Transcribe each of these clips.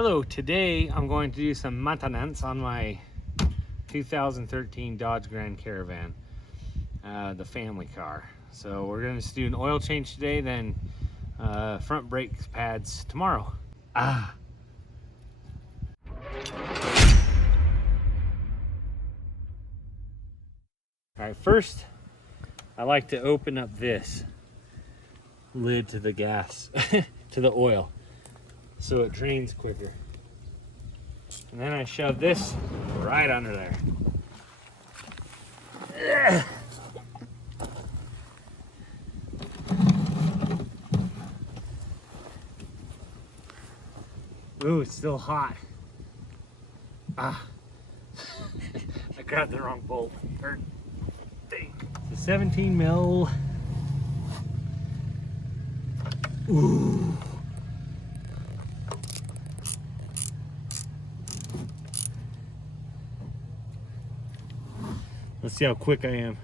Hello, today I'm going to do some maintenance on my 2013 Dodge Grand Caravan, the family car. So we're going to do an oil change today, then front brake pads tomorrow. Alright, first I like to open up this lid to the gas, to the oil, so it drains quicker. And then I shove this right under there. Ooh, it's still hot. I grabbed the wrong bolt. Thing. It's a 17 mil. Ooh. Let's see how quick I am.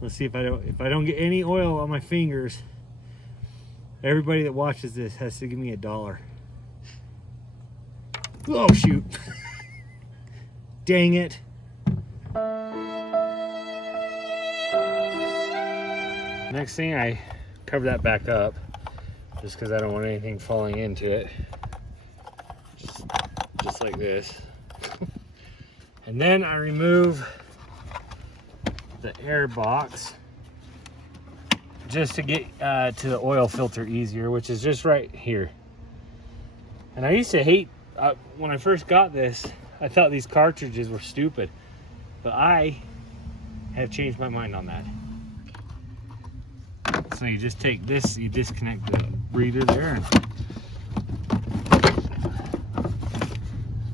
Let's see if I don't get any oil on my fingers. Everybody that watches this has to give me $1. Oh shoot. Dang it. Next thing, I cover that back up just because I don't want anything falling into it. Just like this. And then I remove the air box just to get to the oil filter easier, which is just right here. And I used to hate, when I first got this, I thought these cartridges were stupid, but I have changed my mind on that. So you just take this, you disconnect the breather there and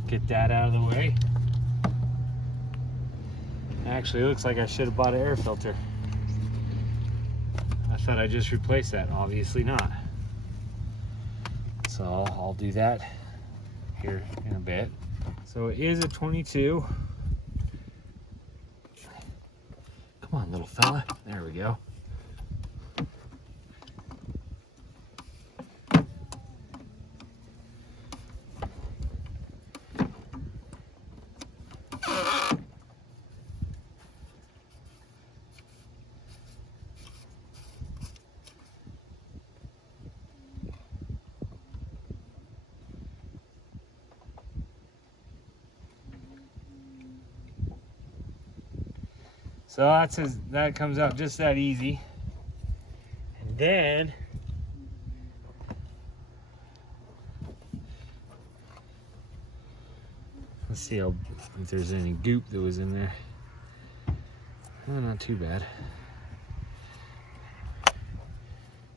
get that out of the way. Actually, it looks like I should have bought an air filter. I thought I just replaced that. Obviously not. So I'll do that here in a bit. So it is a 22. Come on, little fella. There we go. So that comes out just that easy. And then let's see if there's any goop that was in there. Oh, not too bad.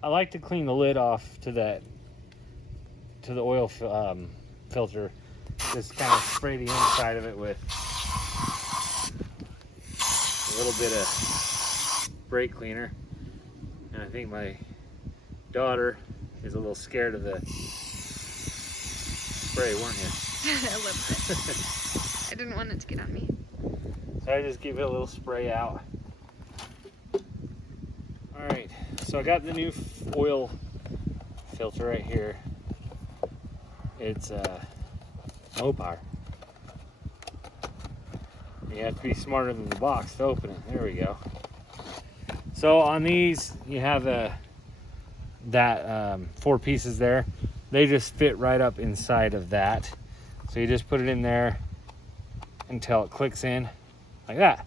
I like to clean the lid off to the oil filter. Just kind of spray the inside of it with a little bit of brake cleaner. And I think my daughter is a little scared of the spray, weren't you? A little bit. I didn't want it to get on me. So I just give it a little spray out. Alright, so I got the new oil filter right here. It's Mopar. You have to be smarter than the box to open it. There we go. So on these, you have that 4 pieces there. They just fit right up inside of that. So you just put it in there until it clicks in like that.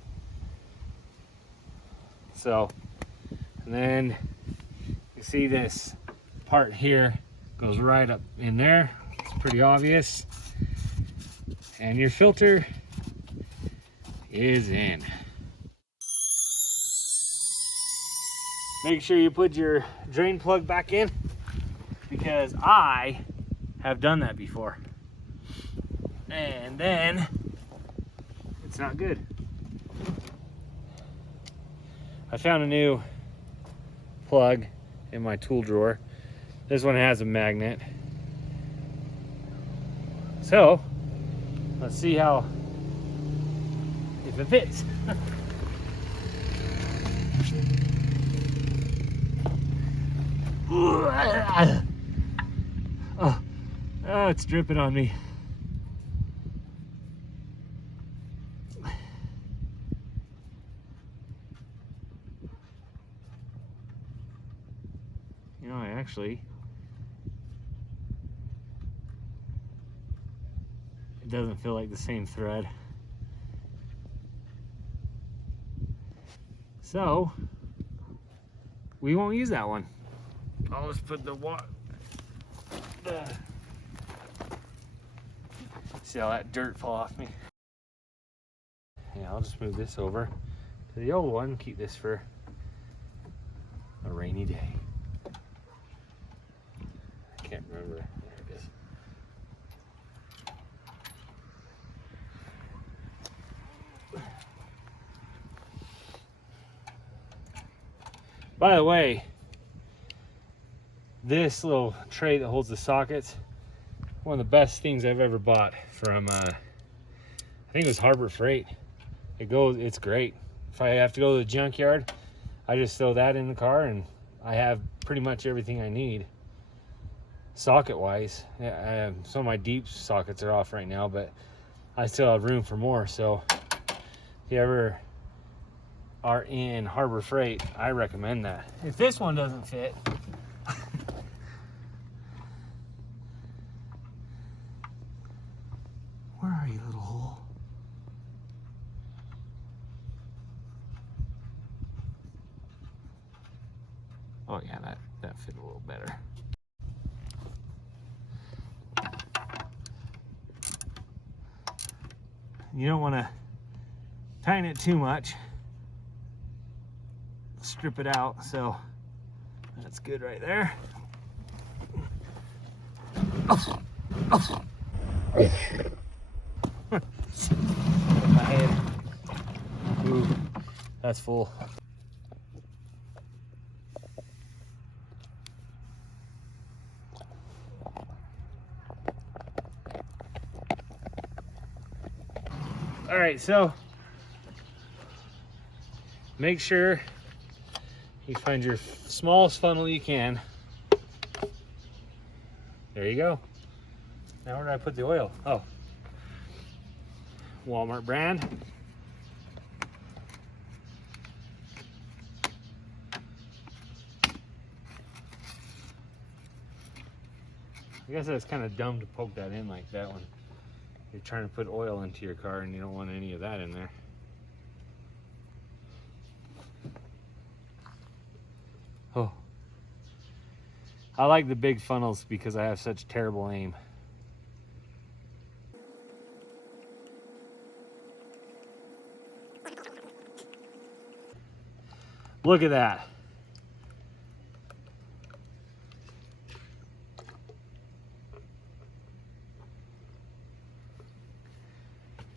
So, and then you see this part here goes right up in there. It's pretty obvious. And your filter is in. Make sure you put your drain plug back in, because I have done that before. And then it's not good. I found a new plug in my tool drawer. This one has a magnet. So let's see if it fits. Oh, Oh, it's dripping on me. You know, it doesn't feel like the same thread. So, we won't use that one. I'll just put the see how that dirt fall off me. Yeah, I'll just move this over to the old one, keep this for a rainy day. I can't remember. There it is. By the way, this little tray that holds the sockets, one of the best things I've ever bought from, I think it was Harbor Freight. It's great. If I have to go to the junkyard, I just throw that in the car and I have pretty much everything I need. Socket wise, some of my deep sockets are off right now, but I still have room for more. So if you ever are in Harbor Freight, I recommend that. If this one doesn't fit, where are you, little hole? Oh yeah, that fit a little better. You don't want to tighten it too much. Strip it out, so that's good right there. My head. Ooh, that's full. All right, so make sure you find your smallest funnel you can. There you go. Now where did I put the oil? Oh, Walmart brand. I guess that's kind of dumb to poke that in like that when you're trying to put oil into your car and you don't want any of that in there. Oh, I like the big funnels because I have such terrible aim. Look at that.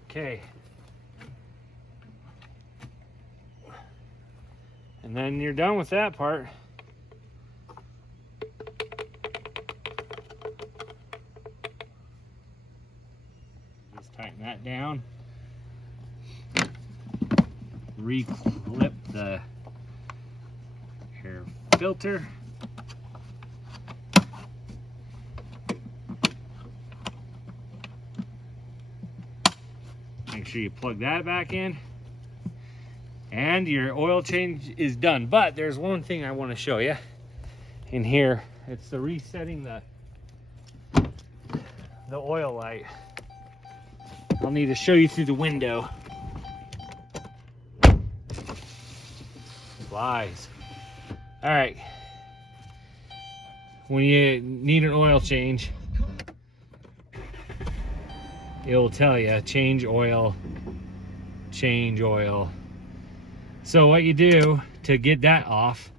Okay. And then you're done with that part. Just tighten that down. Reclip the air filter. Make sure you plug that back in. And your oil change is done. But there's one thing I want to show you in here. It's the resetting the oil light. I'll need to show you through the window. Flies. All right. When you need an oil change, it will tell you change oil, change oil. So what you do to get that off,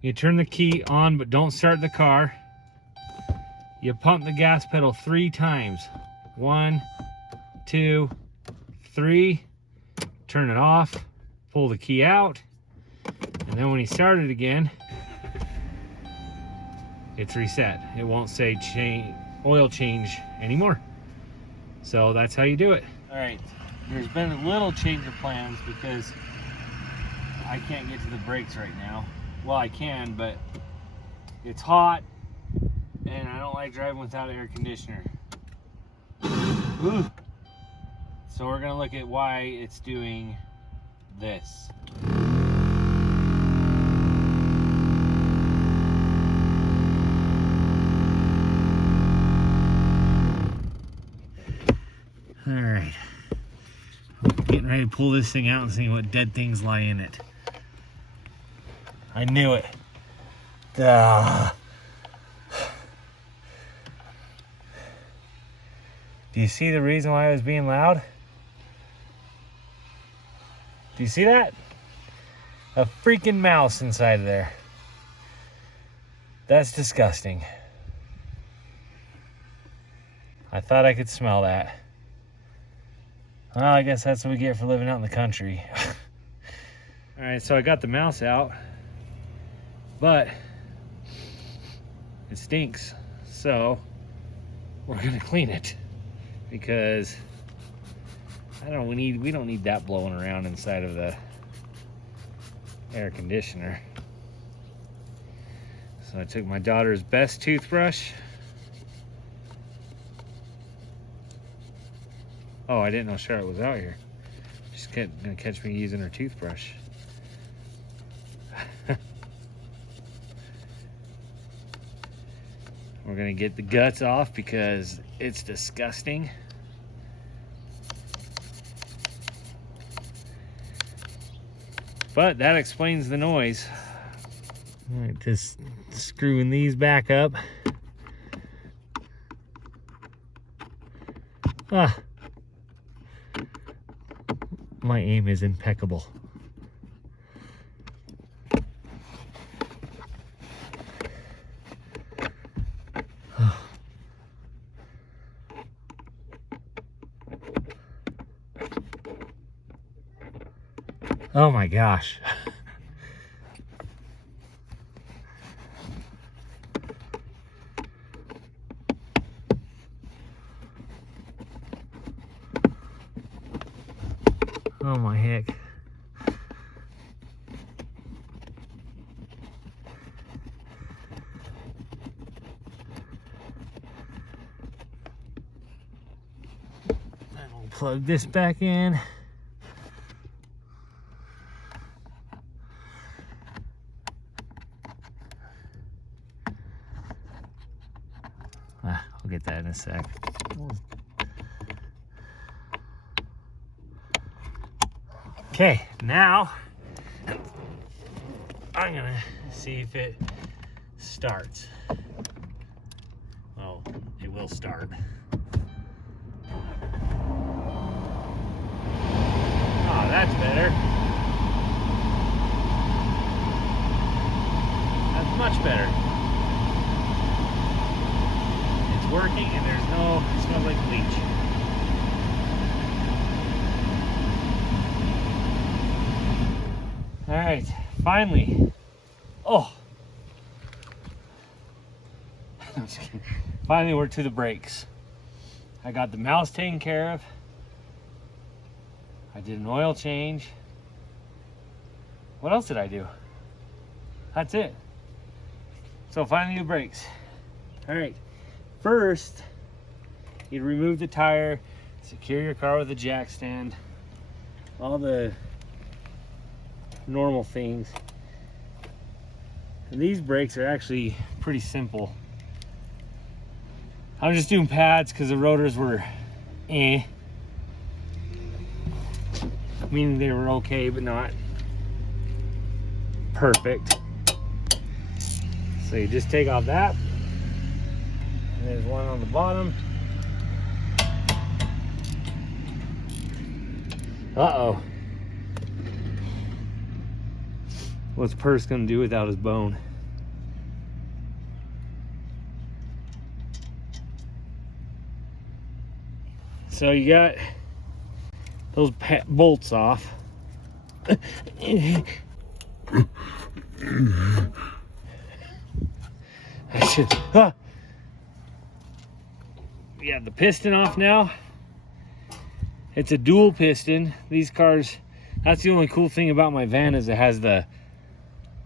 you turn the key on but don't start the car. You pump the gas pedal 3 times. 1, 2, 3. Turn it off, pull the key out, and then when you start it again, it's reset. It won't say oil change anymore. So that's how you do it. All right, there's been a little change of plans because I can't get to the brakes right now. Well, I can, but it's hot and I don't like driving without air conditioner. Ooh. So we're gonna look at why it's doing this. All right, getting ready to pull this thing out and see what dead things lie in it. I knew it. Duh. Do you see the reason why I was being loud? Do you see that? A freaking mouse inside of there. That's disgusting. I thought I could smell that. Well, I guess that's what we get for living out in the country. All right, so I got the mouse out, but it stinks. So we're gonna clean it because we don't need that blowing around inside of the air conditioner. So I took my daughter's best toothbrush. Oh, I didn't know Charlotte was out here. She's gonna catch me using her toothbrush. We're gonna get the guts off because it's disgusting. But that explains the noise. All right, just screwing these back up. Ah. My aim is impeccable. Oh my gosh. Oh my heck. And we'll plug this back in. I'll get that in a sec. Okay, now I'm gonna see if it starts. Well, it will start. Oh, that's better. That's much better. It's working and there's no, it smells like bleach. All right, finally. Oh. I'm just kidding. Finally, we're to the brakes. I got the mouse taken care of. I did an oil change. What else did I do? That's it. So finally the brakes. All right, first, you remove the tire, secure your car with a jack stand, all the normal things. And these brakes are actually pretty simple. I'm just doing pads because the rotors were meaning they were okay but not perfect. So you just take off that, and there's one on the bottom. Uh-oh. What's Purse gonna do without his bone? So you got those bolts off. I should, yeah, the piston off now. It's a dual piston. These cars, that's the only cool thing about my van is it has the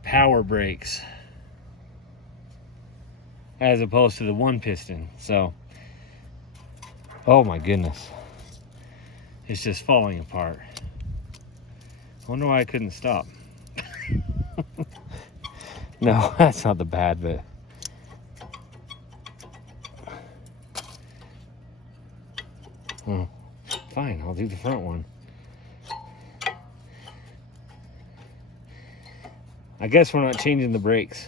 power brakes. as opposed to the one piston. So, oh my goodness, it's just falling apart. I wonder why I couldn't stop. No, that's not the bad bit. Fine, I'll do the front one. I guess we're not changing the brakes.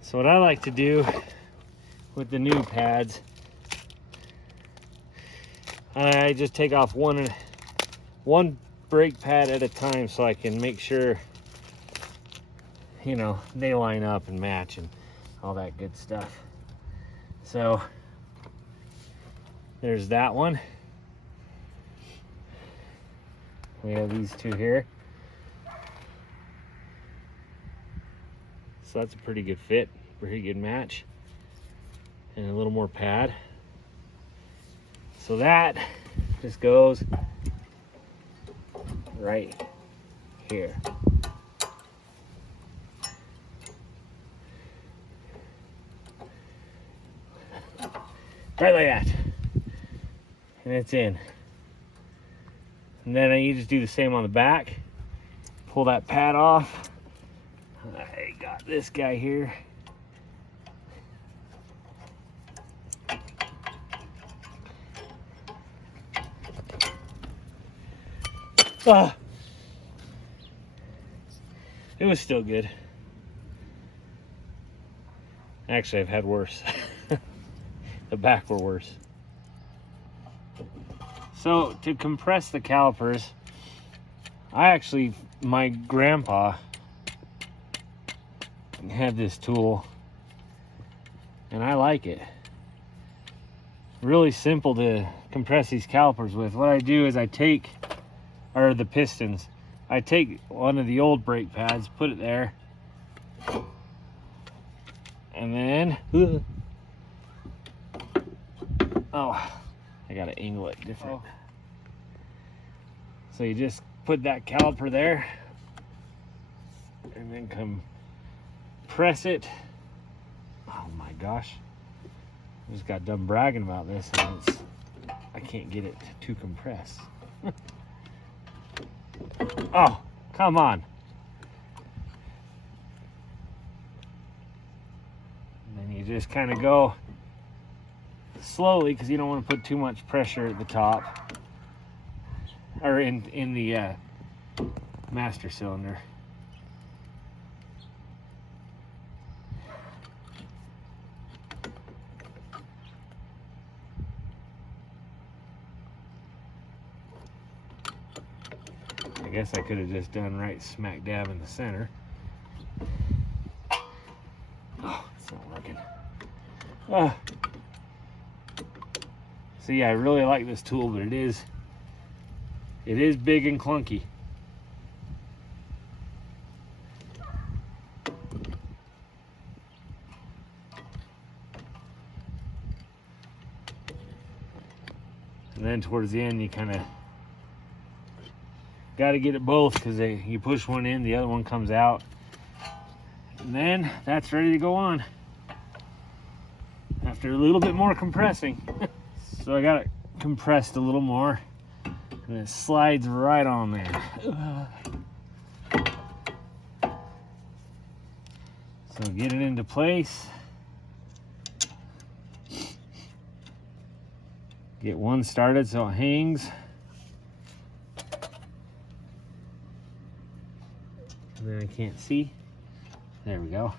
So what I like to do with the new pads, I just take off one brake pad at a time so I can make sure, you know, they line up and match and all that good stuff. So there's that one. We have these two here. So that's a pretty good fit, pretty good match. And a little more pad. So that just goes right here. Right like that. And it's in. And then you just do the same on the back. Pull that pad off. I got this guy here. Ah, it was still good. Actually, I've had worse. The back were worse. So to compress the calipers, my grandpa had this tool and I like it. Really simple to compress these calipers with. What I do is I take the pistons. I take one of the old brake pads, put it there, and then, oh, I gotta angle it different. So you just put that caliper there, and then press it. Oh my gosh, I just got done bragging about this, and I can't get it to compress. Oh, come on. And then you just kind of go slowly because you don't want to put too much pressure at the top or in the master cylinder. I guess I could have just done right smack dab in the center. Oh, it's not working. So yeah, I really like this tool, but it is big and clunky. And then towards the end, you kind of got to get it both because you push one in, the other one comes out, and then that's ready to go on after a little bit more compressing. So I got it compressed a little more, and it slides right on there. So get it into place. Get one started so it hangs. And then I can't see. There we go.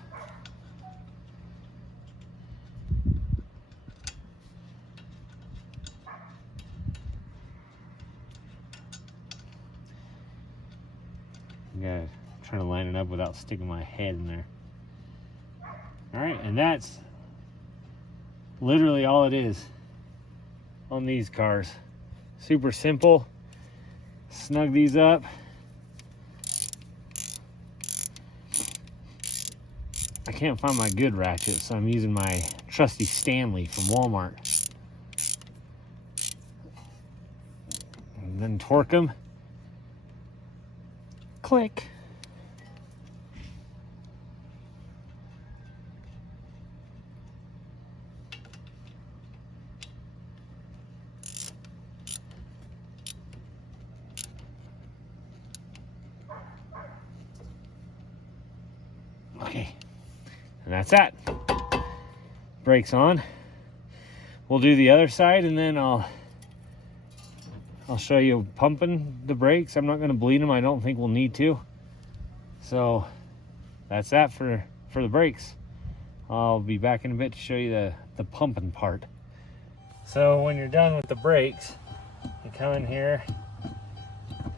I gotta try to line it up without sticking my head in there. All right, and that's literally all it is on these cars. Super simple. Snug these up. I can't find my good ratchet, so I'm using my trusty Stanley from Walmart. And then torque them. Click. that's that. Brakes on. We'll do the other side, and then I'll show you pumping the brakes. I'm not going to bleed them. I don't think we'll need to. So that's that for the brakes. I'll be back in a bit to show you the pumping part. So when you're done with the brakes, you come in here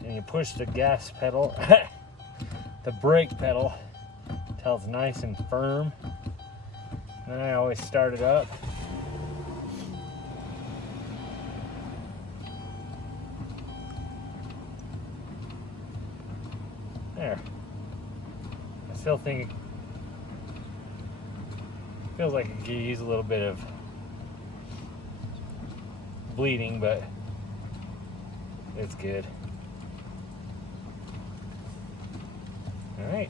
and you push the gas pedal, the brake pedal, till it's nice and firm. And then I always start it up. There. I still think it feels like it could use a little bit of bleeding, but it's good. All right.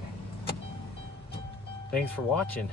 Thanks for watching.